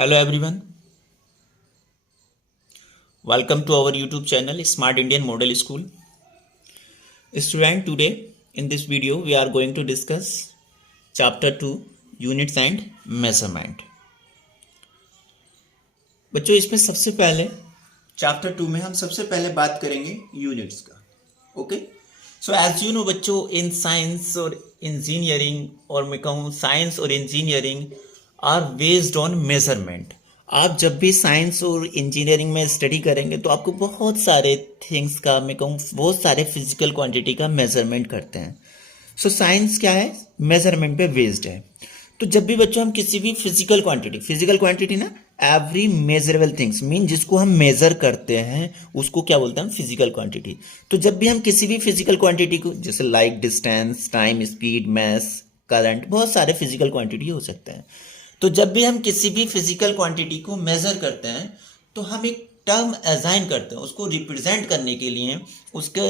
Hello everyone, welcome to our YouTube channel Smart Indian Model School. Student, today in this video we are going to discuss chapter 2 Units and Measurement. बच्चों इसमें सबसे पहले chapter 2 में हम सबसे पहले बात करेंगे यूनिट्स का. Okay, so as you know बच्चों, इन साइंस और इंजीनियरिंग और मैं कहूँ साइंस और engineering are based on measurement. आप जब भी साइंस और इंजीनियरिंग में स्टडी करेंगे तो आपको बहुत सारे थिंग्स का मैं कहूँ बहुत सारे फिजिकल क्वांटिटी का मेजरमेंट करते हैं. सो साइंस क्या है, मेजरमेंट पे बेस्ड है. तो जब भी बच्चों हम किसी भी फिजिकल क्वांटिटी ना, एवरी मेजरेबल थिंग्स मीन जिसको हम मेजर करते हैं उसको क्या बोलते हैं, फिजिकल क्वांटिटी. तो जब भी हम किसी भी फिजिकल क्वांटिटी को, जैसे लाइक डिस्टेंस, टाइम, स्पीड, मास, करंट, बहुत सारे फिजिकल क्वांटिटी हो सकते हैं. तो जब भी हम किसी भी फिजिकल क्वांटिटी को मेजर करते हैं तो हम एक टर्म असाइन करते हैं उसको रिप्रेजेंट करने के लिए. उसके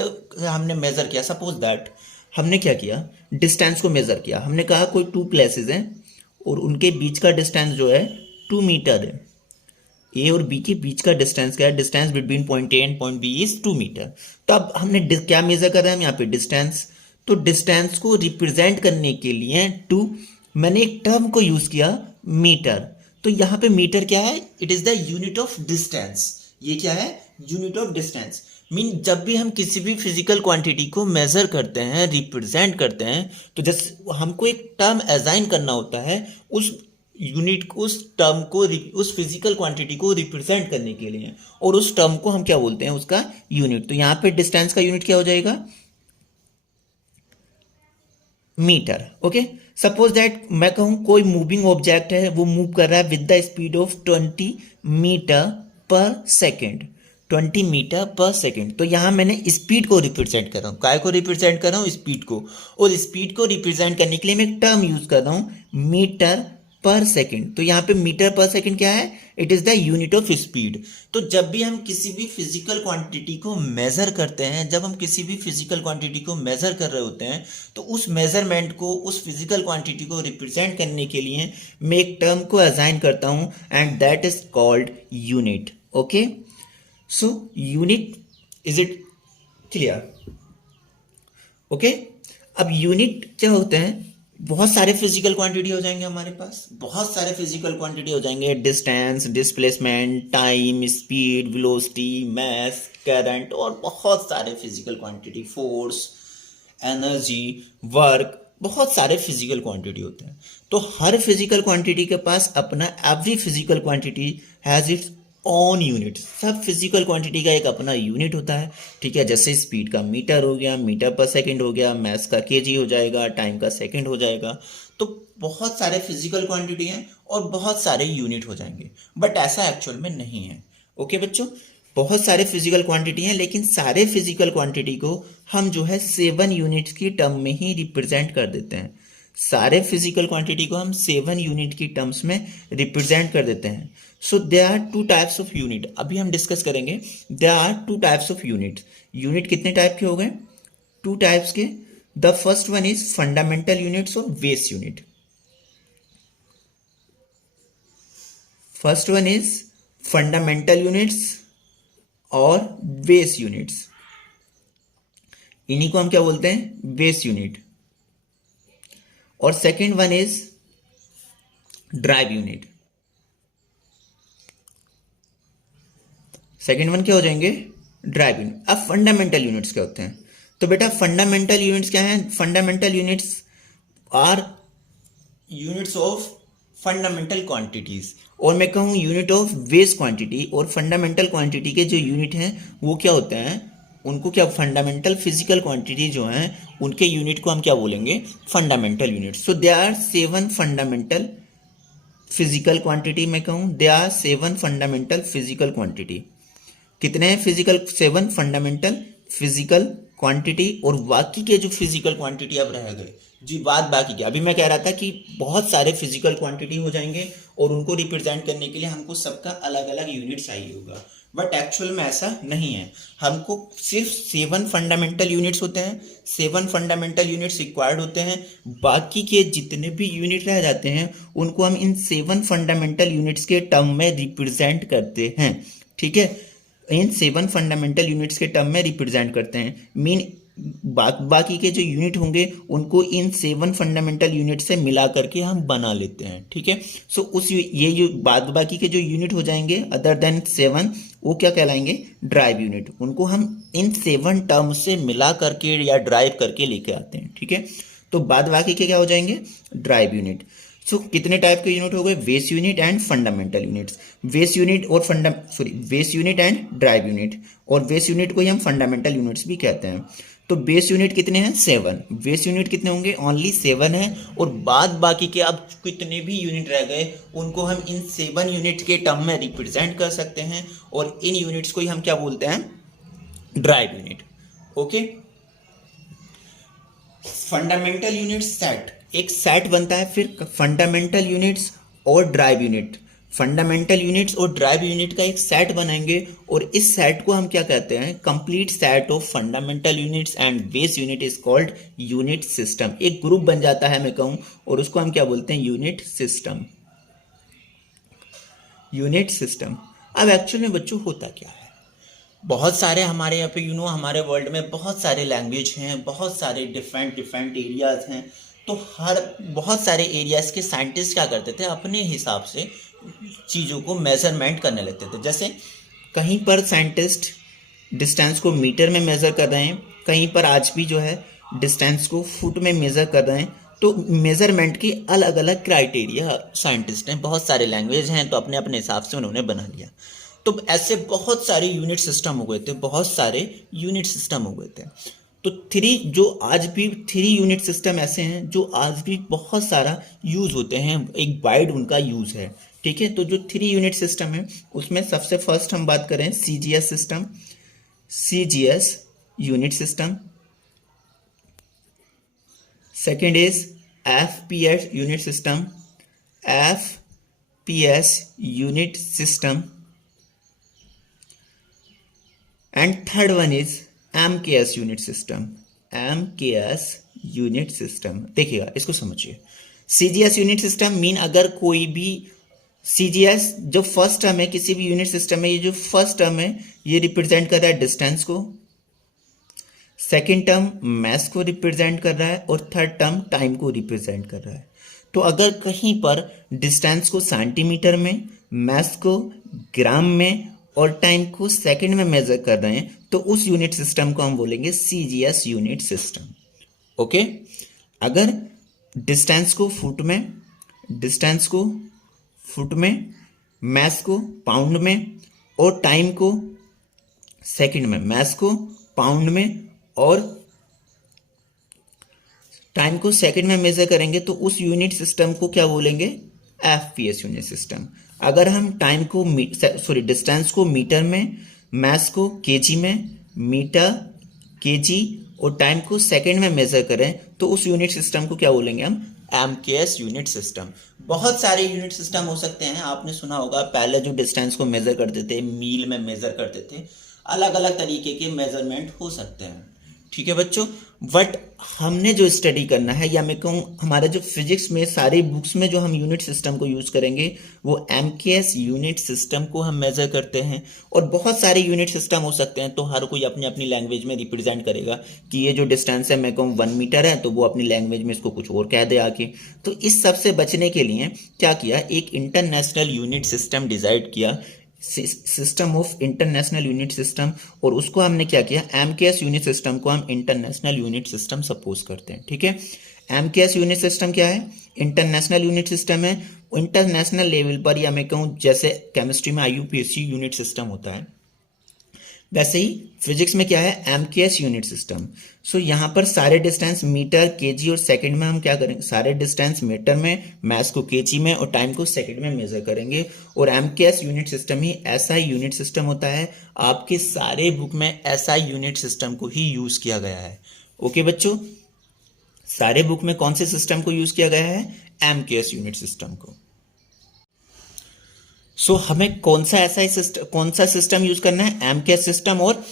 हमने मेजर किया, सपोज दैट हमने क्या किया, डिस्टेंस को मेजर किया. हमने कहा कोई टू प्लेसेस हैं और उनके बीच का डिस्टेंस जो है 2 मीटर है. ए और बी के बीच का डिस्टेंस क्या है, distance between point A and point B is 2 metre. तो अब हमने क्या मेजर कर रहे हैं हम यहाँ पे, डिस्टेंस. तो डिस्टेंस को रिप्रेजेंट करने के लिए मैंने एक टर्म को यूज किया, मीटर. तो यहाँ पे मीटर क्या है, it is the unit of distance. ये क्या है, यूनिट ऑफ डिस्टेंस. मीन जब भी हम किसी भी फिजिकल क्वांटिटी को मेजर करते हैं, रिप्रेजेंट करते हैं, तो जैसे हमको एक टर्म असाइन करना होता है उस यूनिट को, उस टर्म को, उस फिजिकल क्वांटिटी को रिप्रेजेंट करने के लिए, और उस टर्म को हम क्या बोलते हैं, उसका यूनिट. तो यहाँ पे डिस्टेंस का यूनिट क्या हो जाएगा, मीटर. ओके, सपोज दैट मैं कहूं कोई मूविंग ऑब्जेक्ट है, वो मूव कर रहा है with the speed of 20 metre per second. 20 metre per second. तो यहां मैंने स्पीड को रिप्रेजेंट कर रहा हूं. काय को रिप्रेजेंट कर रहा हूं, स्पीड को. और स्पीड को रिप्रेजेंट करने के लिए मैं एक टर्म यूज कर रहा हूं, मीटर पर सेकेंड. तो यहाँ पे मीटर पर सेकेंड क्या है, it is the unit of speed. तो जब भी हम किसी भी फिजिकल क्वांटिटी को मेजर करते हैं, जब हम किसी भी फिजिकल क्वांटिटी को मेजर कर रहे होते हैं, तो उस मेजरमेंट को, उस फिजिकल क्वांटिटी को रिप्रेजेंट करने के लिए मैं एक टर्म को असाइन करता हूं and that is called unit. Okay, so unit, is it clear? Okay, अब यूनिट क्या होते हैं, बहुत सारे फिजिकल क्वांटिटी हो जाएंगे हमारे पास, बहुत सारे फिजिकल क्वांटिटी हो जाएंगे, distance, displacement, time, speed, velocity, mass, current, और बहुत सारे physical quantity, force, energy, work, बहुत सारे फिजिकल क्वांटिटी होते हैं. तो हर फिजिकल क्वांटिटी के पास अपना, every physical quantity has its on unit. सब फिजिकल क्वांटिटी का एक अपना यूनिट होता है. ठीक है, जैसे स्पीड का मीटर हो गया, मीटर पर सेकंड हो गया, मास का केजी हो जाएगा, टाइम का सेकंड हो जाएगा. तो बहुत सारे फिजिकल क्वांटिटी हैं और बहुत सारे यूनिट हो जाएंगे, बट ऐसा एक्चुअल में नहीं है. ओके बच्चों, बहुत सारे फिजिकल क्वांटिटी हैं लेकिन सारे फिजिकल क्वांटिटी को हम जो है 7 यूनिट्स की टर्म में ही रिप्रेजेंट कर देते हैं. सारे फिजिकल क्वांटिटी को हम 7 यूनिट की टर्म्स में रिप्रेजेंट कर देते हैं. So there are 2 types of unit. अभी हम डिस्कस करेंगे, there are 2 types of unit. Unit कितने टाइप के हो गए, 2 टाइप्स के. The first one is fundamental units और base unit. First one is fundamental units और बेस यूनिट्स. इन्हीं को हम क्या बोलते हैं, बेस यूनिट. और second one is derived unit. Second one क्या हो जाएंगे, ड्राइव यूनिट. अब फंडामेंटल यूनिट्स क्या होते हैं, तो बेटा फंडामेंटल यूनिट्स क्या हैं, fundamental units are units of fundamental quantities, और मैं कहूँ यूनिट ऑफ बेस क्वांटिटी. और फंडामेंटल क्वांटिटी के जो यूनिट हैं वो क्या होते हैं, उनको क्या, फंडामेंटल फिजिकल क्वांटिटी जो हैं उनके यूनिट को हम क्या बोलेंगे, fundamental unit. So they are 7 fundamental physical quantity. मैं कहूँ they are 7 fundamental physical quantity. कितने हैं फिजिकल, 7 फंडामेंटल फिजिकल क्वांटिटी. और बाकी के जो फिजिकल क्वांटिटी अब रह गए जी, बात बाकी की. अभी मैं कह रहा था कि बहुत सारे फिजिकल क्वांटिटी हो जाएंगे और उनको रिप्रेजेंट करने के लिए हमको सबका अलग अलग यूनिट चाहिए होगा. बट एक्चुअल में ऐसा नहीं है। हमको सिर्फ 7 फंडामेंटल यूनिट्स होते हैं, 7 फंडामेंटल यूनिट्स रिक्वायर्ड होते हैं। बाकी के जितने भी यूनिट रह जाते हैं उनको हम इन 7 फंडामेंटल यूनिट्स के टर्म में रिप्रेजेंट करते हैं। ठीक है, इन 7 फंडामेंटल यूनिट्स के टर्म में रिप्रेजेंट करते हैं। मीन बाकी के जो यूनिट होंगे उनको इन 7 फंडामेंटल यूनिट से मिला करके हम बना लेते हैं। ठीक है, सो उस ये जो बाकी के जो यूनिट हो जाएंगे अदर देन 7, वो क्या कहलाएंगे? Derived unit. उनको हम इन 7 टर्म से मिला करके या ड्राइव करके लेके आते हैं। ठीक है, तो बाकी के क्या हो जाएंगे? Derived unit. सो कितने टाइप के यूनिट हो गए? वेस यूनिट एंड फंडामेंटल यूनिट्स। वेस यूनिट और वेस यूनिट एंड ड्राइव यूनिट, और वेस यूनिट को ही हम फंडामेंटल यूनिट्स भी कहते हैं। तो बेस यूनिट कितने हैं? 7। बेस यूनिट कितने होंगे? ओनली 7 है। और बाकी के अब कितने भी यूनिट रह गए उनको हम इन 7 यूनिट के टर्म में रिप्रेजेंट कर सकते हैं, और इन यूनिट्स को ही हम क्या बोलते हैं? Drive unit. Okay, fundamental unit set, एक सेट बनता है फिर फंडामेंटल यूनिट्स और ड्राइव यूनिट। फंडामेंटल यूनिट्स और ड्राइव यूनिट का एक सेट बनाएंगे, और इस सेट को हम क्या कहते हैं? Complete set of fundamental units and base unit is called unit system. एक ग्रुप बन जाता है मैं कहूं, और उसको हम क्या बोलते हैं? Unit system. Unit system. अब एक्चुअल में बच्चों होता क्या है? बहुत सारे हमारे यहाँ पे हमारे वर्ल्ड में बहुत सारे लैंग्वेज हैं, बहुत सारे डिफरेंट एरियाज हैं। तो हर बहुत सारे एरियाज के साइंटिस्ट क्या करते थे? अपने हिसाब से चीज़ों को मेजरमेंट करने लगते थे। जैसे कहीं पर साइंटिस्ट डिस्टेंस को मीटर में मेज़र कर रहे हैं, कहीं पर आज भी जो है डिस्टेंस को फुट में मेज़र कर रहे हैं। तो मेज़रमेंट की अलग अलग क्राइटेरिया साइंटिस्ट हैं, बहुत सारे लैंग्वेज हैं, तो अपने अपने हिसाब से उन्होंने बना लिया। तो ऐसे बहुत सारे यूनिट सिस्टम हो गए थे, बहुत सारे यूनिट सिस्टम हो गए थे। तो आज भी 3 यूनिट सिस्टम ऐसे हैं जो आज भी बहुत सारा यूज़ होते हैं, एक वाइड उनका यूज़ है। ठीक है, तो जो 3 यूनिट सिस्टम है उसमें सबसे फर्स्ट हम बात करें CGS system, CGS unit system. Second is FPS unit system, FPS unit system. And third one is MKS unit system, MKS unit system. देखिएगा, इसको समझिए। सीजीएस यूनिट सिस्टम मीन अगर कोई भी सीजीएस जो फर्स्ट टर्म है किसी भी यूनिट सिस्टम में, ये जो फर्स्ट टर्म है ये रिप्रेजेंट कर रहा है डिस्टेंस को, सेकेंड टर्म मास को रिप्रेजेंट कर रहा है, और थर्ड टर्म टाइम को रिप्रेजेंट कर रहा है। तो अगर कहीं पर डिस्टेंस को सेंटीमीटर में, मास को ग्राम में और टाइम को सेकंड में मेजर कर रहे हैं तो उस यूनिट सिस्टम को हम बोलेंगे सीजीएस यूनिट सिस्टम। ओके, अगर डिस्टेंस को फुट में, डिस्टेंस को फुट में, मास को पाउंड में और टाइम को सेकंड में, मास को पाउंड में और टाइम को सेकंड में मेजर करेंगे तो उस यूनिट सिस्टम को क्या बोलेंगे? FPS unit system. अगर हम टाइम को डिस्टेंस को मीटर में, मास को केजी में, मीटर केजी और टाइम को सेकंड में मेजर करें तो उस यूनिट सिस्टम को क्या बोलेंगे हम? MKS unit system. बहुत सारे यूनिट सिस्टम हो सकते हैं, आपने सुना होगा पहले जो डिस्टेंस को मेजर करते थे मील में मेजर करते थे, अलग अलग तरीके के मेजरमेंट हो सकते हैं। ठीक है बच्चों, बट हमने जो स्टडी करना है, या मैं कहूँ हमारे जो फिजिक्स में सारी बुक्स में जो हम यूनिट सिस्टम को यूज करेंगे वो एमकेएस यूनिट सिस्टम को हम मेजर करते हैं। और बहुत सारे यूनिट सिस्टम हो सकते हैं, तो हर कोई अपनी अपनी लैंग्वेज में रिप्रेजेंट करेगा कि ये जो डिस्टेंस है मैं कहूँ 1 मीटर है, तो वो अपनी लैंग्वेज में इसको कुछ और कह दे आके। तो इस सब से बचने के लिए क्या किया? एक इंटरनेशनल यूनिट सिस्टम डिसाइड किया, system of international unit system, और उसको हमने क्या किया? एमकेएस यूनिट सिस्टम को हम इंटरनेशनल यूनिट सिस्टम सपोज करते हैं। ठीक है, एमकेएस यूनिट सिस्टम क्या है? इंटरनेशनल यूनिट सिस्टम है। इंटरनेशनल लेवल पर, या मैं कहूँ जैसे केमिस्ट्री में आईयूपीएसी यूनिट सिस्टम होता है, वैसे ही फिजिक्स में क्या है? MKS unit system. सो यहाँ पर सारे डिस्टेंस मीटर, केजी और सेकंड में हम क्या करेंगे? सारे डिस्टेंस मीटर में, मास को केजी में और टाइम को सेकंड में मेजर करेंगे। और एमकेएस यूनिट सिस्टम ही ऐसा यूनिट सिस्टम होता है, आपके सारे बुक में ऐसा यूनिट सिस्टम को ही यूज किया गया है। ओके बच्चों, सारे बुक में कौन से सिस्टम को यूज किया गया है? एमकेएस यूनिट सिस्टम को। सो हमें कौन सा सिस्टम यूज करना है, एम के सिस्टम और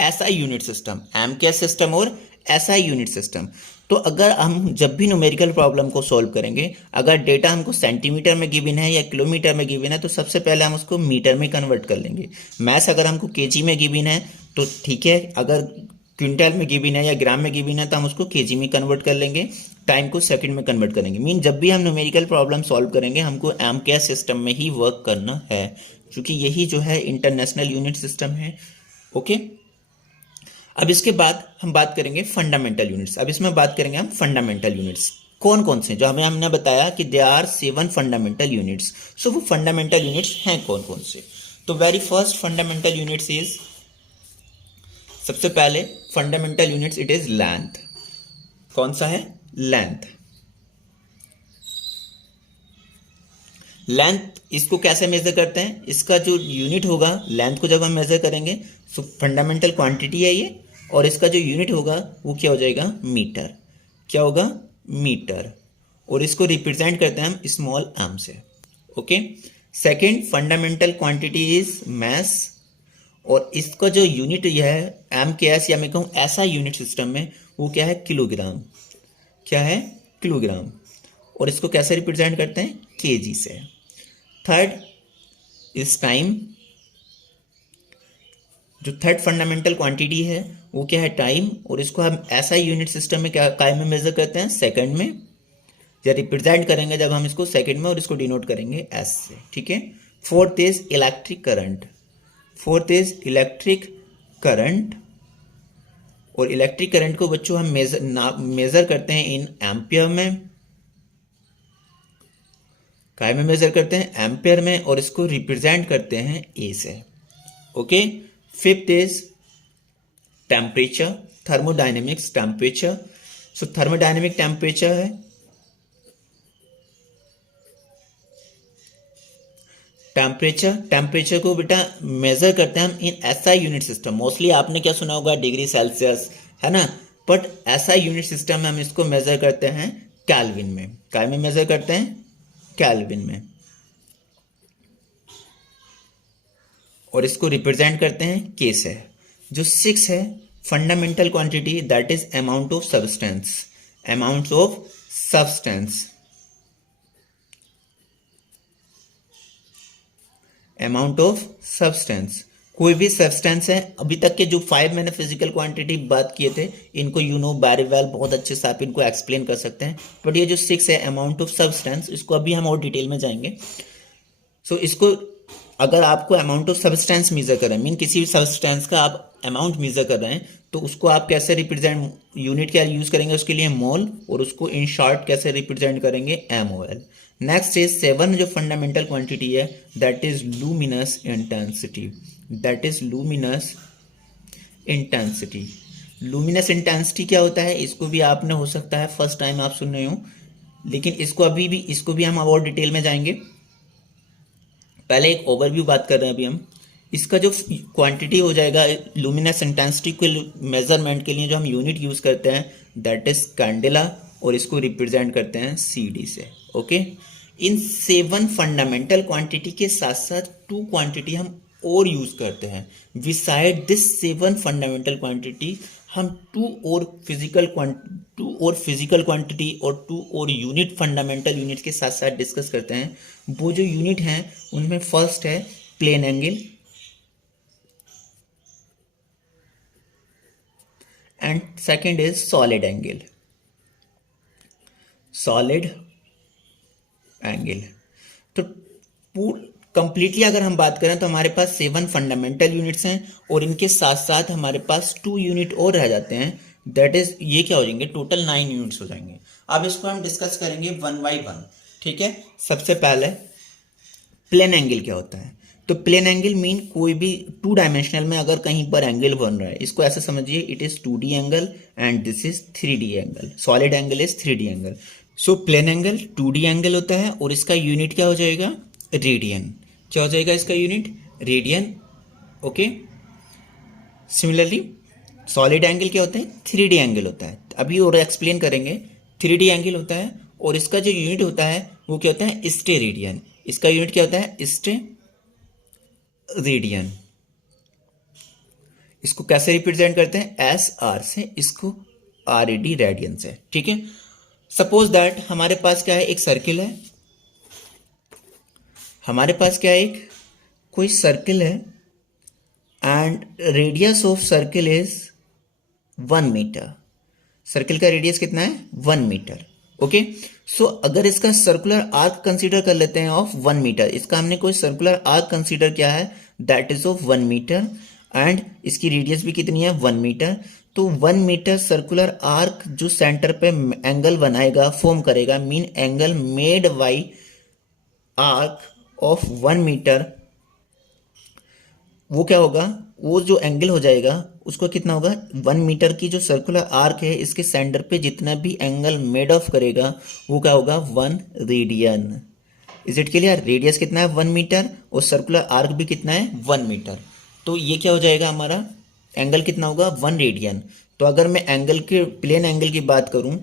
एसआई यूनिट सिस्टम, एम के सिस्टम और एसआई यूनिट सिस्टम। तो अगर हम जब भी न्यूमेरिकल प्रॉब्लम को सॉल्व करेंगे, अगर डेटा हमको सेंटीमीटर में गिवन है या किलोमीटर में गिवन है, तो सबसे पहले हम उसको मीटर में कन्वर्ट कर लेंगे। मैथ्स अगर हमको केजी में गिवन है तो ठीक है, अगर क्विंटल में गिवन है या ग्राम में गिवन है तो हम उसको केजी में कन्वर्ट कर लेंगे, टाइम को सेकंड में कन्वर्ट करेंगे। मीन जब भी हम न्यूमेरिकल प्रॉब्लम सॉल्व करेंगे हमको एम के सिस्टम में ही वर्क करना है, क्योंकि यही जो है इंटरनेशनल यूनिट सिस्टम है। ओके, अब इसके बाद हम बात करेंगे फंडामेंटल यूनिट्स। अब इसमें बात करेंगे हम फंडामेंटल यूनिट्स कौन कौन से, जो हमने बताया कि दे आर 7 फंडामेंटल यूनिट्स। सो वो फंडामेंटल यूनिट्स हैं कौन कौन से। तो very first fundamental units is, सबसे पहले fundamental units it is length. कौन सा है, लेंथ। लेंथ इसको कैसे मेजर करते हैं, इसका जो यूनिट होगा लेंथ को जब हम मेजर करेंगे, सो फंडामेंटल क्वांटिटी है ये, और इसका जो यूनिट होगा वो क्या हो जाएगा, मीटर। क्या होगा, मीटर। और इसको रिप्रेजेंट करते हैं हम स्मॉल एम से। Okay, second fundamental quantity is mass, और इसका जो यूनिट यह है एम के एस, या मैं कहूँ ऐसा यूनिट सिस्टम में, वो क्या है, किलोग्राम। क्या है, किलोग्राम। और इसको कैसे रिप्रेजेंट करते हैं, केजी से। थर्ड इज टाइम, जो थर्ड फंडामेंटल क्वांटिटी है वो क्या है, टाइम। और इसको हम ऐसा यूनिट सिस्टम में क्या काय में मेजर करते हैं, सेकंड में, या रिप्रेजेंट करेंगे जब हम इसको सेकंड में, और इसको डिनोट करेंगे एस से। ठीक है। Fourth is electric current. Fourth is electric current, और इलेक्ट्रिक करंट को बच्चों हम मेजर करते हैं इन एम्पियर में। काय में मेजर करते हैं, एम्पियर में, और इसको रिप्रेजेंट करते हैं ए से। Okay. Fifth is temperature, thermodynamics temperature. So thermodynamic temperature है, टेम्परेचर को बेटा मेजर करते हैं हम in SI unit system. Mostly आपने क्या सुना होगा, डिग्री सेल्सियस, है ना, बट एसआई यूनिट सिस्टम में हम इसको मेजर करते हैं केल्विन में। काय में मेजर करते हैं, केल्विन में, और इसको रिप्रेजेंट करते हैं के से। जो 6 है fundamental quantity, that is amount of substance, amount of substance, amount of substance. कोई भी सब्सटेंस है, अभी तक के जो 5 मैंने फिजिकल क्वांटिटी बात किए थे इनको यू नो वेरी वेल, बहुत अच्छे से आप इनको एक्सप्लेन कर सकते हैं, बट ये जो 6 है अमाउंट ऑफ सब्सटेंस, इसको अभी हम और डिटेल में जाएंगे। सो इसको अगर आपको अमाउंट ऑफ सब्सटेंस मेजर करें, मीन किसी भी सब्सटेंस का आप अमाउंट मेजर कर रहे हैं, तो उसको आप कैसे रिप्रेजेंट, यूनिट क्या यूज करेंगे उसके लिए, मोल, और उसको इन शॉर्ट कैसे रिप्रेजेंट करेंगे, MOL। नेक्स्ट इज 7 जो फंडामेंटल क्वांटिटी है, that is luminous intensity, that is luminous intensity. Luminous intensity क्या होता है, इसको भी आपने हो सकता है फर्स्ट टाइम आप सुन रहे हो, लेकिन इसको भी हम और डिटेल में जाएंगे। पहले एक ओवरव्यू बात कर रहे हैं अभी हम। इसका जो क्वांटिटी हो जाएगा लुमिनस इंटेंसिटी के मेजरमेंट के लिए जो हम यूनिट यूज करते हैं, दैट इज कैंडेला, और इसको रिप्रेजेंट करते हैं CD से। ओके। इन 7 फंडामेंटल क्वांटिटी के साथ साथ 2 क्वांटिटी हम और यूज करते हैं। बिसाइड दिस 7 फंडामेंटल क्वांटिटी हम 2 और फिजिकल क्वांटिटी और 2 और यूनिट, फंडामेंटल यूनिट के साथ साथ डिस्कस करते हैं। वो जो यूनिट हैं उनमें फर्स्ट है plane angle, and second is solid angle. Solid angle तो कंप्लीटली अगर हम बात करें तो हमारे पास 7 फंडामेंटल यूनिट्स हैं, और इनके साथ साथ हमारे पास 2 यूनिट और रह जाते हैं, दैट इज ये क्या हो जाएंगे, टोटल 9 यूनिट्स हो जाएंगे। अब इसको हम डिस्कस करेंगे 1 बाय 1। ठीक है। सबसे पहले प्लेन एंगल क्या होता है। तो प्लेन एंगल मीन कोई भी 2 डायमेंशनल में अगर कहीं पर एंगल बन रहा है, इसको ऐसे समझिए, it is 2D angle and this is 3D angle. Solid angle is 3D angle. So plane angle 2D angle होता है, और इसका यूनिट क्या हो जाएगा, रेडियन। क्या हो जाएगा इसका unit, radian. Okay. Similarly solid angle क्या होता है, 3D एंगल होता है। अभी और एक्सप्लेन करेंगे। 3D एंगल होता है, और इसका जो यूनिट होता है वो क्या होता है, स्टेरेडियन। इसका यूनिट क्या होता है, स्टेरेडियन। इसको कैसे रिप्रेजेंट करते हैं, एस आर से, इसको आर ए डी रेडियन से, ठीक है। सपोज दैट हमारे पास क्या है, एक सर्किल है, हमारे पास क्या है, एक कोई सर्किल है and radius of circle is 1 metre. Circle का रेडियस कितना है, 1 मीटर, ओके। सो अगर इसका सर्कुलर आर्क कंसीडर कर लेते हैं ऑफ 1 मीटर, इसका हमने कोई सर्कुलर आर्क कंसीडर किया है that is of 1 metre and इसकी रेडियस भी कितनी है, 1 मीटर। तो 1 मीटर सर्कुलर आर्क जो सेंटर पे एंगल बनाएगा, फॉर्म करेगा, mean angle made by arc of 1 metre, वो क्या होगा, वो जो एंगल हो जाएगा उसको कितना होगा, 1 मीटर की जो सर्कुलर आर्क है इसके सेंटर पे जितना भी एंगल मेड ऑफ करेगा वो क्या होगा, 1 radian. Is it clear, radius कितना है, 1 मीटर और सर्कुलर आर्क भी कितना है, 1 मीटर। तो ये क्या हो जाएगा, हमारा एंगल कितना होगा, 1 रेडियन। तो अगर मैं एंगल के प्लेन एंगल की बात करूं,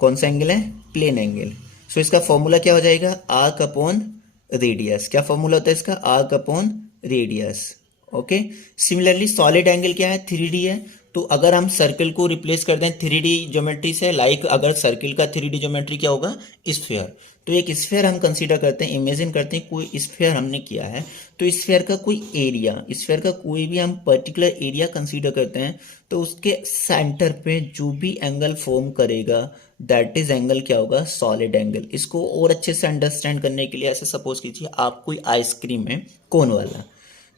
कौन सा एंगल है, प्लेन एंगल। सो इसका फॉर्मूला क्या हो जाएगा, आर्क अपॉन रेडियस। क्या फॉर्मूला होता है इसका, arc upon radius, okay. Similarly solid angle क्या है, 3D है। तो अगर हम सर्कल को रिप्लेस कर दें 3D ज्योमेट्री से, लाइक अगर सर्किल का 3D ज्योमेट्री क्या होगा, स्फीयर। तो एक स्फीयर हम कंसीडर करते हैं, इमेजिन करते हैं कोई स्फीयर हमने किया है, तो स्फीयर का कोई एरिया, स्फीयर का कोई भी हम पर्टिकुलर एरिया कंसीडर करते हैं, तो उसके सेंटर पे जो भी एंगल फॉर्म करेगा दैट इज एंगल क्या होगा, सॉलिड एंगल। इसको और अच्छे से अंडरस्टैंड करने के लिए ऐसे सपोज कीजिए आप कोई आइसक्रीम है कोन वाला,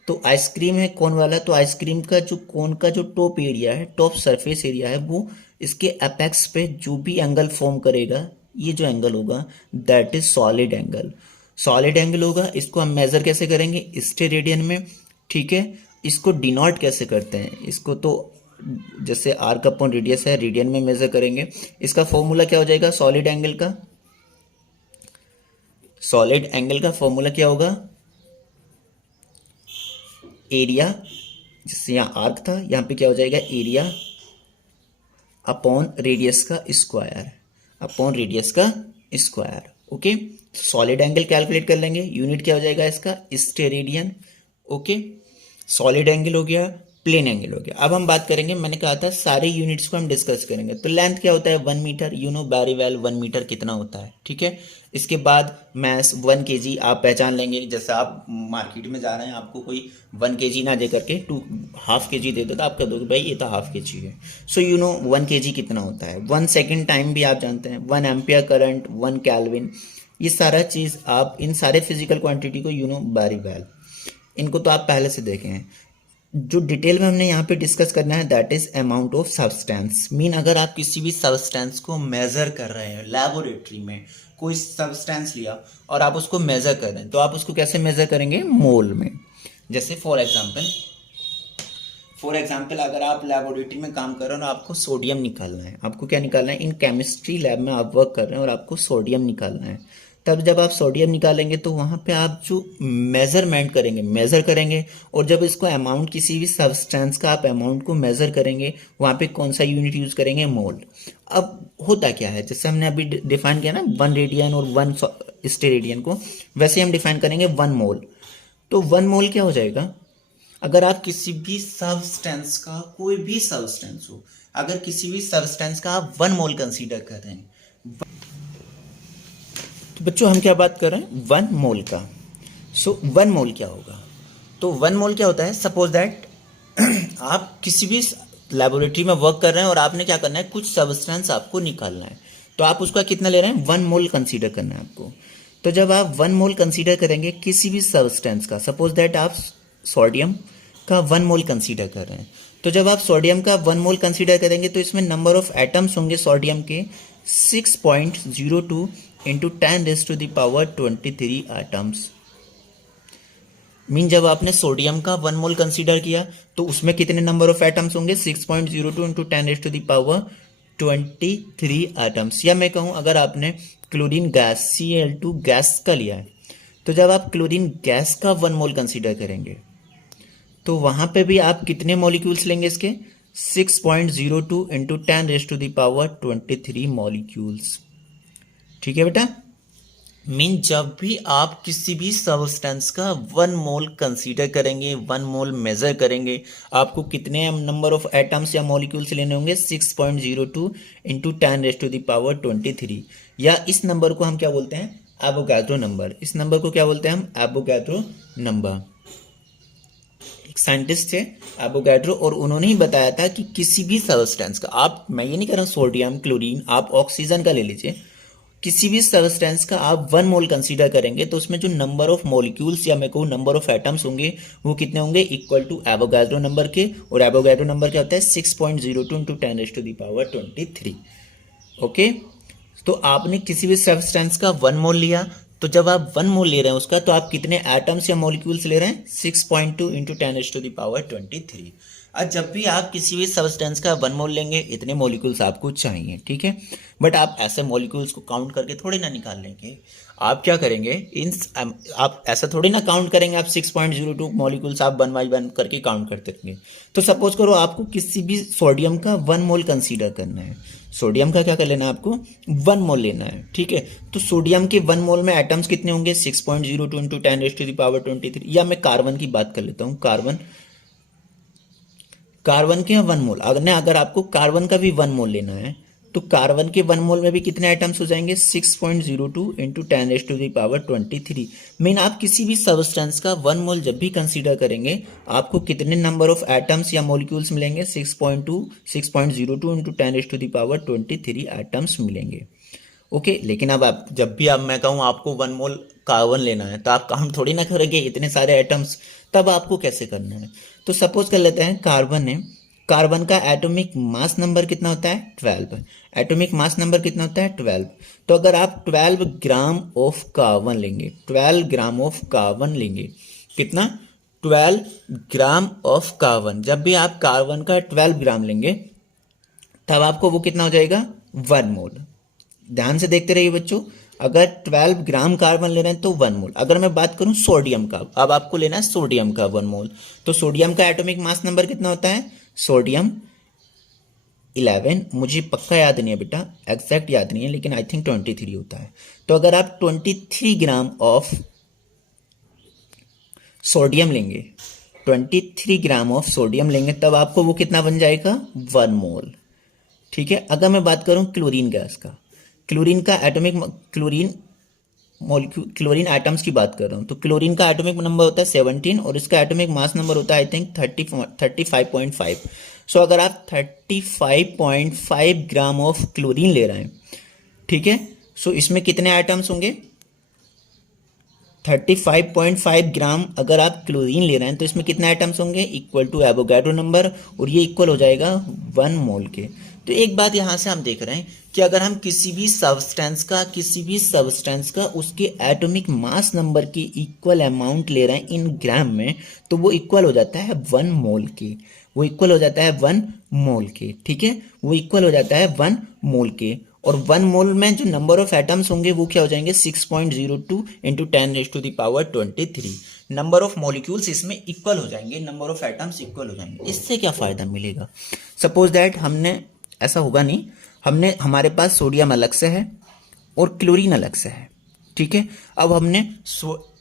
तो आइसक्रीम है कोन वाला, तो आइसक्रीम का जो कोन का जो टॉप एरिया है, टॉप सरफेस एरिया है, वो इसके अपेक्स पे जो भी एंगल फॉर्म करेगा, ये जो एंगल होगा that is solid angle. Solid angle होगा, इसको हम मेजर कैसे करेंगे, स्टेरेडियन में, ठीक है। इसको डिनोट कैसे करते हैं, इसको तो जैसे आर्क अपॉन रेडियस है, रेडियन में मेजर करेंगे। इसका फॉर्मूला क्या हो जाएगा, सॉलिड एंगल का, सॉलिड एंगल का फॉर्मूला क्या होगा, एरिया, जैसे यहाँ आर्क था, यहाँ पे क्या हो जाएगा, एरिया अपॉन रेडियस का स्क्वायर, अपॉन रेडियस का square, okay. Solid angle calculate कर लेंगे, यूनिट क्या हो जाएगा इसका, स्टेरेडियन, ओके। सॉलिड एंगल हो गया, प्लेन एंगल हो गया। अब हम बात करेंगे, मैंने कहा था सारे यूनिट्स को हम डिस्कस करेंगे। तो लेंथ क्या होता है, 1 metre, you know very well 1 metre कितना होता है, ठीक है। इसके बाद मैस 1 kg आप पहचान लेंगे, जैसे आप मार्केट में जा रहे हैं, आपको कोई 1 kg ना दे करके 2.5 kg दे दो, तो आप कह दोगे भाई ये तो 0.5 kg है। सो यू नो 1 kg कितना होता है, 1 सेकेंड टाइम भी आप जानते हैं, 1 एम्पियर करंट, 1 केल्विन, ये सारा चीज़ आप इन सारे फिजिकल क्वांटिटी को यू नो वेरी वेल, इनको तो आप पहले से देखे हैं। जो डिटेल में हमने यहाँ पे डिस्कस करना है that is amount of substance, mean अगर आप किसी भी सब्सटेंस को मेजर कर रहे हैं लेबोरेटरी में, कोई सब्सटेंस लिया और आप उसको मेजर कर रहे हैं, तो आप उसको कैसे मेजर करेंगे, मोल में। जैसे फॉर एग्जाम्पल अगर आप लेबोरेटरी में काम कर रहे हो और आपको सोडियम निकालना है, आपको क्या निकालना है, इन केमिस्ट्री लैब में आप वर्क कर रहे हैं और आपको सोडियम निकालना है, तब जब आप सोडियम निकालेंगे तो वहाँ पे आप जो मेजरमेंट करेंगे, मेजर करेंगे, और जब इसको अमाउंट, किसी भी सब्सटेंस का आप अमाउंट को मेजर करेंगे, वहाँ पे कौन सा यूनिट यूज करेंगे, मोल। अब होता क्या है, जैसे हमने अभी डिफाइन किया ना 1 रेडियन और 1 स्टेरेडियन को, वैसे हम डिफाइन करेंगे 1 मोल। तो 1 मोल क्या हो जाएगा, अगर आप किसी भी सब्सटेंस का, कोई भी सब्सटेंस हो, अगर किसी भी सब्सटेंस का आप 1 मोल कंसीडर कर रहे हैं, तो बच्चों हम क्या बात कर रहे हैं, 1 मोल का। सो 1 मोल क्या होगा, तो 1 मोल क्या होता है, सपोज दैट आप किसी भी लेबोरेटरी में वर्क कर रहे हैं और आपने क्या करना है, कुछ सब्सटेंस आपको निकालना है, तो आप उसका कितना ले रहे हैं, 1 मोल कंसीडर करना है आपको। तो जब आप 1 मोल कंसीडर करेंगे किसी भी सब्सटेंस का, सपोज दैट आप सोडियम का 1 मोल कंसीडर कर रहे हैं, तो जब आप सोडियम का 1 मोल कंसीडर करेंगे तो इसमें नंबर ऑफ एटम्स होंगे सोडियम के 6.02 इंटू 10⁻23 एटम्स। मीन जब आपने सोडियम का 1 मोल कंसीडर किया तो उसमें कितने नंबर ऑफ एटम्स होंगे, 6.02 इंटू 10⁻23 एटम्स। या मैं कहूँ अगर आपने क्लोरीन गैस Cl2 गैस का लिया है, तो जब आप क्लोरीन गैस का 1 मोल कंसीडर करेंगे तो वहां पे भी आप कितने मॉलिक्यूल्स लेंगे इसके, 6.02 इंटू 10⁻23 मॉलिक्यूल्स, ठीक है बेटा। मीन जब भी आप किसी भी सब्सटेंस का 1 मोल कंसीडर करेंगे, 1 मोल मेजर करेंगे, आपको कितने नंबर ऑफ एटम्स या मॉलिक्यूल्स लेने होंगे? 6.02 इंटू 10⁻23। या इस नंबर को हम क्या बोलते हैं? Avogadro number. इस नंबर को क्या बोलते हैं हम? Avogadro number. एक साइंटिस्ट थे एवोगाड्रो, और उन्होंने ही बताया था कि किसी भी सब्सटेंस का, आप, मैं ये नहीं कह रहा हूँ सोडियम क्लोरीन, आप ऑक्सीजन का ले लीजिए, किसी भी सब्सटेंस का आप 1 मोल कंसीडर करेंगे तो उसमें जो नंबर ऑफ मॉलिक्यूल्स या मैं कहूँ नंबर ऑफ एटम्स होंगे वो कितने होंगे? इक्वल टू एवोगाड्रो नंबर के। और एवोगाड्रो नंबर क्या होता है? 6.02 इंटू 10⁻23। ओके, तो आपने किसी भी सब्सटेंस का 1 मोल लिया, तो जब आप 1 मोल ले रहे हैं उसका, तो आप कितने एटम्स या मॉलिक्यूल्स ले रहे हैं? 6.2 इंटू 10⁻23। आज जब भी आप किसी भी सब्सटेंस का 1 मोल लेंगे, इतने मॉलिक्यूल्स आपको चाहिए, ठीक है। बट आप ऐसे मॉलिक्यूल्स को काउंट करके थोड़ी ना निकाल लेंगे। आप क्या करेंगे? आप ऐसा थोड़ी ना काउंट करेंगे, आप 6.02 मॉलिक्यूल्स आप 1 बाय 1 करके काउंट करते रहेंगे। तो सपोज करो आपको किसी भी सोडियम का 1 मोल कंसीडर करना है, सोडियम का क्या कर लेना है आपको? 1 मोल लेना है, ठीक है। तो सोडियम के 1 मोल में एटम्स कितने होंगे? 6.02 इंटू 10⁻23। या मैं कार्बन की बात कर लेता हूँ, कार्बन के 1 मोल, अगर आपको कार्बन का भी 1 मोल लेना है, तो कार्बन के 1 मोल में भी कितने आइटम्स हो जाएंगे? 6.02 इंटू 10⁻23। मीन आप किसी भी सब्सटेंस का 1 मोल जब भी कंसीडर करेंगे, आपको कितने नंबर ऑफ एटम्स या मॉलिक्यूल्स मिलेंगे? 6.02 इंटू 10⁻23 एटम्स मिलेंगे। ओके, लेकिन अब आप जब भी, अब मैं कहूँ आपको 1 मोल कार्बन लेना है, तो आप काउंट थोड़ी ना करेंगे इतने सारे एटम्स, तब आपको कैसे करना है? तो सपोज कर लेते हैं कार्बन है, कार्बन का एटॉमिक मास नंबर कितना होता है? 12। एटॉमिक मास नंबर कितना होता है? 12। तो अगर आप 12 ग्राम ऑफ कार्बन लेंगे, 12 ग्राम ऑफ कार्बन लेंगे, कितना? 12 ग्राम ऑफ कार्बन। जब भी आप कार्बन का 12 ग्राम लेंगे, तब आपको वो कितना हो जाएगा? 1 मोल। ध्यान से देखते रहिए बच्चों, अगर 12 ग्राम कार्बन ले रहे हैं तो 1 मोल। अगर मैं बात करूं सोडियम का, अब आपको लेना है सोडियम का 1 मोल, तो सोडियम का एटॉमिक मास नंबर कितना होता है? सोडियम 11, मुझे पक्का याद नहीं है बेटा, एग्जैक्ट याद नहीं है, लेकिन आई थिंक 23 होता है। तो अगर आप 23 ग्राम ऑफ सोडियम लेंगे, 23 ग्राम ऑफ सोडियम लेंगे, तब आपको वो कितना बन जाएगा? 1 मोल, ठीक है। अगर मैं बात करूं क्लोरीन गैस का, क्लोरीन का एटॉमिक, क्लोरीन एटम्स की बात कर रहा हूं, तो क्लोरीन का एटॉमिक नंबर होता है 17 और इसका एटॉमिक मास नंबर होता है आई थिंक 35.5। सो अगर आप 35.5 ग्राम ऑफ क्लोरीन ले रहे हैं, ठीक है, सो इसमें कितने एटम्स होंगे? 35.5 ग्राम अगर आप क्लोरीन ले रहे हैं तो इसमें कितने एटम्स होंगे? इक्वल टू एवोगाड्रो नंबर, और ये इक्वल हो जाएगा 1 मोल के। तो एक बात यहाँ से हम देख रहे हैं कि अगर हम किसी भी सब्सटेंस का उसके एटॉमिक मास नंबर की इक्वल अमाउंट ले रहे हैं इन ग्राम में, तो वो इक्वल हो जाता है 1 मोल के। वो इक्वल हो जाता है 1 मोल के, ठीक है, वो इक्वल हो जाता है 1 मोल के। और 1 मोल में जो नंबर ऑफ एटम्स होंगे वो क्या हो जाएंगे? 6.02 इंटू 10⁻23। नंबर ऑफ मॉलिक्यूल्स इसमें इक्वल हो जाएंगे, नंबर ऑफ एटम्स इक्वल हो जाएंगे। इससे क्या फायदा मिलेगा? सपोज दैट हमने, ऐसा होगा नहीं, हमारे पास सोडियम अलग से है और क्लोरीन अलग से है, ठीक है। अब हमने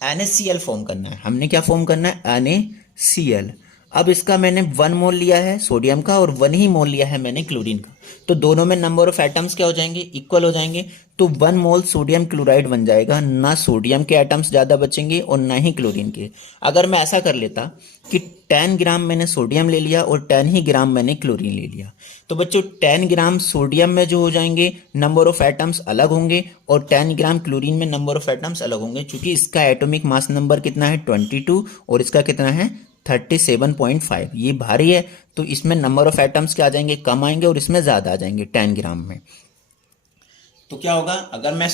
NaCl फॉर्म करना है, हमने क्या फॉर्म करना है? NaCl। अब इसका मैंने 1 मोल लिया है सोडियम का और 1 ही मोल लिया है मैंने क्लोरीन का, तो दोनों में नंबर ऑफ एटम्स क्या हो जाएंगे? इक्वल हो जाएंगे। तो 1 मोल सोडियम क्लोराइड बन जाएगा, ना सोडियम के एटम्स ज़्यादा बचेंगे और ना ही क्लोरीन के। अगर मैं ऐसा कर लेता कि 10 ग्राम मैंने सोडियम ले लिया और 10 ही ग्राम मैंने क्लोरीन ले लिया, तो बच्चों 10 ग्राम सोडियम में जो हो जाएंगे नंबर ऑफ एटम्स अलग होंगे और 10 ग्राम क्लोरीन में नंबर ऑफ एटम्स अलग होंगे, क्योंकि इसका एटॉमिक मास नंबर कितना है? 22 और इसका कितना है? 37.5। ये भारी है तो इसमें नंबर ऑफ एटम्स क्या आ जाएंगे? कम आएंगे, और इसमें ज़्यादा आ जाएंगे 10 ग्राम में। तो क्या होगा? अगर मैं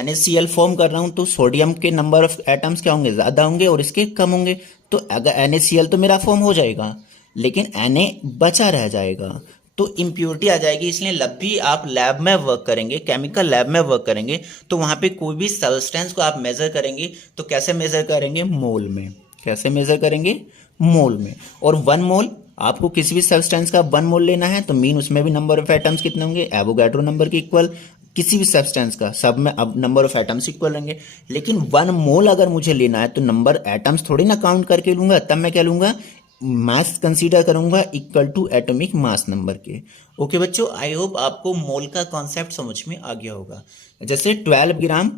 NaCl फॉर्म कर रहा हूं तो सोडियम के नंबर ऑफ एटम्स क्या होंगे? ज़्यादा होंगे और इसके कम होंगे। तो अगर NaCl तो मेरा फॉर्म हो जाएगा, लेकिन Na बचा रह जाएगा, तो इम्प्योरिटी आ जाएगी। इसलिए जब भी आप लैब में वर्क करेंगे, केमिकल लैब में वर्क करेंगे, तो वहाँ पे कोई भी सब्सटेंस को आप मेजर करेंगे तो कैसे मेजर करेंगे? मोल में। कैसे मेजर करेंगे? मोल में। और 1 मोल, आपको किसी भी सब्सटेंस का 1 मोल लेना है तो मीन उसमें भी नंबर ऑफ एटम्स कितने होंगे? एवोगाड्रो नंबर के इक्वल। किसी भी सब्सटेंस का, सब में अब नंबर ऑफ एटम्स इक्वल रहेंगे। लेकिन 1 मोल अगर मुझे लेना है तो नंबर एटम्स थोड़ी ना काउंट करके लूंगा, तब मैं क्या लूंगा, मास कंसीडर करूंगा equal to atomic mass number के। ओके बच्चों, आई होप आपको मोल का कॉन्सेप्ट समझ में आ गया होगा। जैसे 12 ग्राम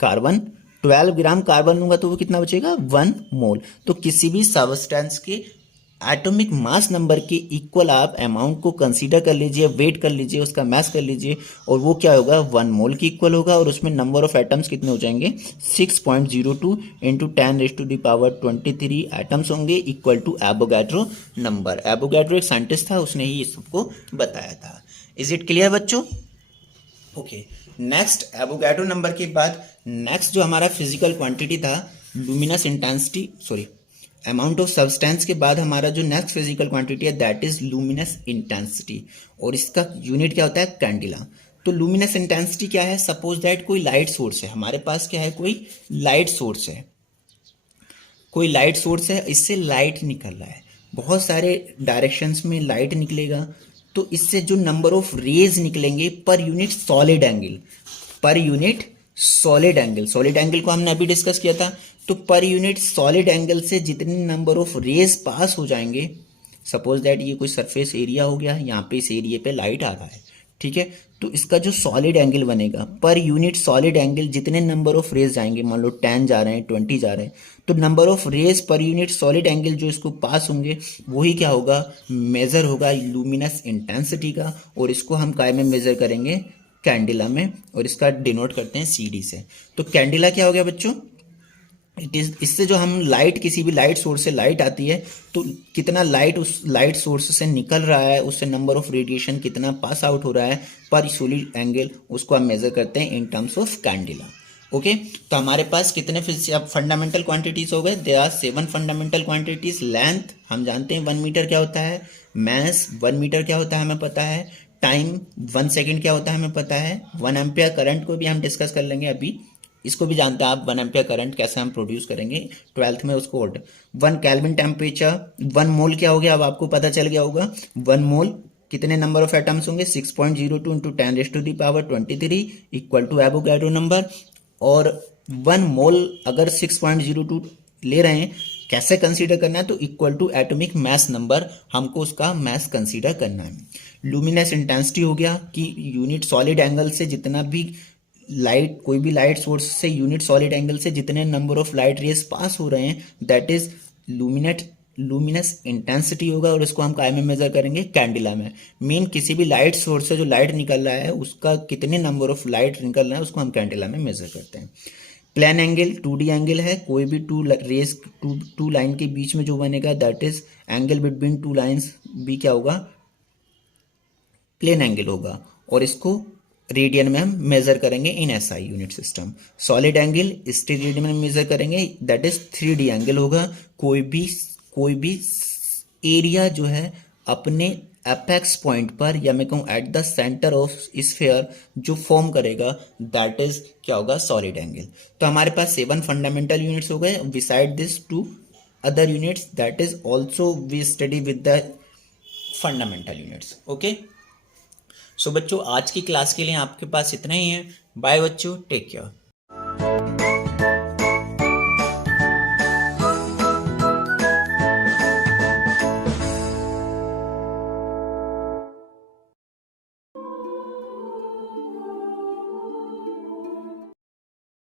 कार्बन, 12 ग्राम कार्बन लूंगा तो वो कितना बचेगा, 1 मोल। तो किसी भी सब्सटेंस के एटॉमिक मास नंबर के इक्वल आप अमाउंट को कंसीडर कर लीजिए, वेट कर लीजिए, उसका मास कर लीजिए, और वो क्या होगा, 1 मोल की इक्वल होगा। और उसमें नंबर ऑफ एटम्स कितने हो जाएंगे, 6.02 इंटू 10⁻23 एटम्स होंगे, equal to Avogadro number. Avogadro एक साइंटिस्ट था, उसने ही इस सबको बताया था। इज इट क्लियर बच्चों? ओके, नेक्स्ट एवोगैड्रो नंबर के बाद नेक्स्ट जो हमारा फिजिकल क्वांटिटी था, luminous intensity, sorry, amount of substance के बाद हमारा जो नेक्स्ट फिजिकल क्वांटिटी है दैट इज लुमिनस इंटेंसिटी, और इसका यूनिट क्या होता है, कैंडिला। तो लुमिनस इंटेंसिटी क्या है, सपोज दैट कोई लाइट सोर्स है हमारे पास, क्या है, कोई लाइट सोर्स है, कोई लाइट सोर्स है, इससे लाइट निकल रहा है, बहुत सारे डायरेक्शंस में लाइट निकलेगा। तो इससे जो नंबर ऑफ रेज निकलेंगे पर यूनिट सॉलिड एंगल, पर unit solid angle, solid angle को हमने अभी डिस्कस किया था। तो पर यूनिट सॉलिड एंगल से जितने नंबर ऑफ रेज पास हो जाएंगे, सपोज दैट ये कोई सरफेस एरिया हो गया, यहाँ पे इस एरिया पे लाइट आ रहा है, ठीक है, तो इसका जो सॉलिड एंगल बनेगा, पर यूनिट सॉलिड एंगल जितने नंबर ऑफ रेज जाएंगे, मान लो 10 जा रहे हैं, 20 जा रहे हैं, तो number of rays per unit solid angle जो इसको पास होंगे, वही क्या होगा, मेजर होगा लुमिनस इंटेंसिटी का। और इसको हम काय में मेजर करेंगे, कैंडिला में, और इसका डिनोट करते हैं CD से। तो कैंडिला क्या हो गया बच्चों, इट इज, इससे जो हम लाइट, किसी भी लाइट सोर्स से लाइट आती है, तो कितना लाइट उस लाइट सोर्स से निकल रहा है, उससे नंबर ऑफ रेडिएशन कितना पास आउट हो रहा है पर सॉलिड एंगल, उसको हम मेजर करते हैं in terms of candela. Okay, तो हमारे पास कितने फंडामेंटल क्वांटिटीज हो गए, there are 7 fundamental quantities. Length हम जानते हैं 1 मीटर क्या होता है, मास 1 मीटर क्या होता है हमें पता है, टाइम 1 सेकेंड क्या होता है हमें पता है, 1 एम्पियर करंट को भी हम डिस्कस कर लेंगे अभी, इसको भी जानते हैं आप, 1 एम्पियर करंट कैसे हम प्रोड्यूस करेंगे, 12th में उसको 1 केल्विन टेम्परेचर, 1 मोल क्या हो गया, अब आपको पता चल गया होगा, 1 मोल कितने नंबर ऑफ एटम्स होंगे, 6.02 into 10⁻23 equal to Avogadro number. और 1 मोल अगर 6.02 ले रहे हैं, कैसे कंसीडर करना है, तो equal to atomic mass number, हमको उसका मास कंसीडर करना है। लुमिनस इंटेंसिटी हो गया कि यूनिट सॉलिड एंगल से जितना भी लाइट, कोई भी लाइट सोर्स से यूनिट सॉलिड एंगल से जितने नंबर ऑफ लाइट रेज पास हो रहे हैं, दैट इज लुमिनस इंटेंसिटी होगा, और इसको हम काय में मेजर करेंगे, कैंडिला में। मीन किसी भी लाइट सोर्स से जो लाइट निकल रहा है, उसका कितने नंबर ऑफ लाइट निकल रहा है, उसको हम कैंडिला में मेजर करते हैं। प्लेन एंगल 2D एंगल है, कोई भी टू लाइन के बीच में जो बनेगा, that is angle between 2 lines, भी क्या होगा, प्लेन एंगल होगा, और इसको रेडियन में हम मेजर करेंगे इन SI unit system. Solid angle इसके रेडियन में मेजर करेंगे, दैट इज 3D एंगल होगा। कोई भी एरिया जो है अपने अपेक्स पॉइंट पर, या मैं कहूँ at the centre of sphere जो फॉर्म करेगा, दैट इज क्या होगा, सॉलिड एंगल। तो हमारे पास 7 फंडामेंटल यूनिट्स हो गए, beside this 2 other units, that is also we study with the fundamental units. Okay, so बच्चों आज की क्लास के लिए आपके पास इतना ही है। बाय बच्चों, टेक केयर।